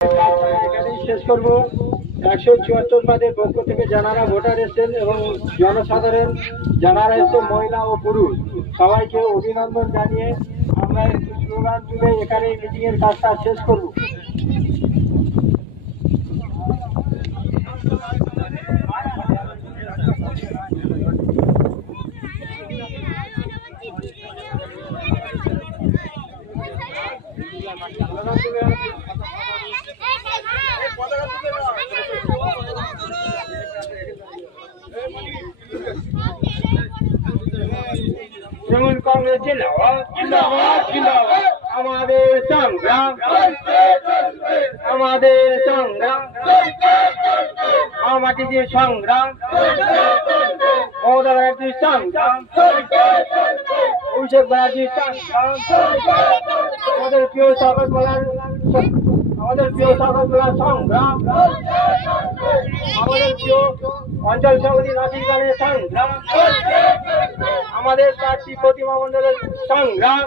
এখানেই শেষ করবো। 174 পদের পক্ষ থেকে যারা ভোটার এসেছেন এবং জনসাধারণ যারা এসেছে মহিলা ও পুরুষ সবাইকে অভিনন্দন জানিয়ে আমরা একটু স্লোগান তুলে এখানে মিটিং এর কাজটা শেষ করবো। তৃণমূল কংগ্রেস জিন্দাবাদ, আমাদের সংগ্রাম, আমাদের সংগ্রাম, মাটির সংগ্রাম, মমতা ব্যানার্জির সংগ্রাম, অভিষেক ব্যানার্জির সংগ্রাম, আমাদের প্রিয় শকতমোল্লার সংগ্রাম, আমাদের প্রিয় অঞ্চল সভাপতি নাসির খানের সংগ্রাম, আমাদের প্রার্থী প্রতিমা মন্ডলের সংগ্রাম,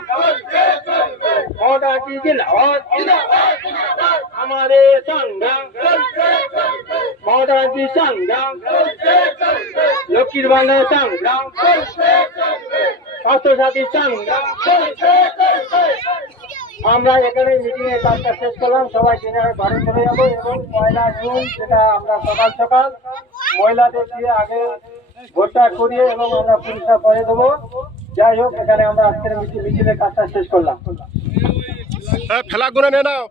মমতা ব্যানার্জি জিন্দাবাদ, আমাদের সংগ্রাম, মমতা ব্যানার্জির সংগ্রাম, লক্ষ্মীর ভান্ডারের সংগ্রাম, স্বাস্থ্যসাথীর সংগ্রাম। আমরা এখানে মিটিং এর কাজটা শেষ করলাম। সবাই জেনারেল ঘরে চলে যাবো এবং 1 জুন যেটা আমরা সকাল সকাল মহিলাদের দিয়ে আগে ভোটটা করিয়ে এবং আমরা পুলিশটা করে দেবো। যাই হোক, এখানে আমরা আজকের মিছিলের কাজটা শেষ করলাম। ফেলা করে নে নাও।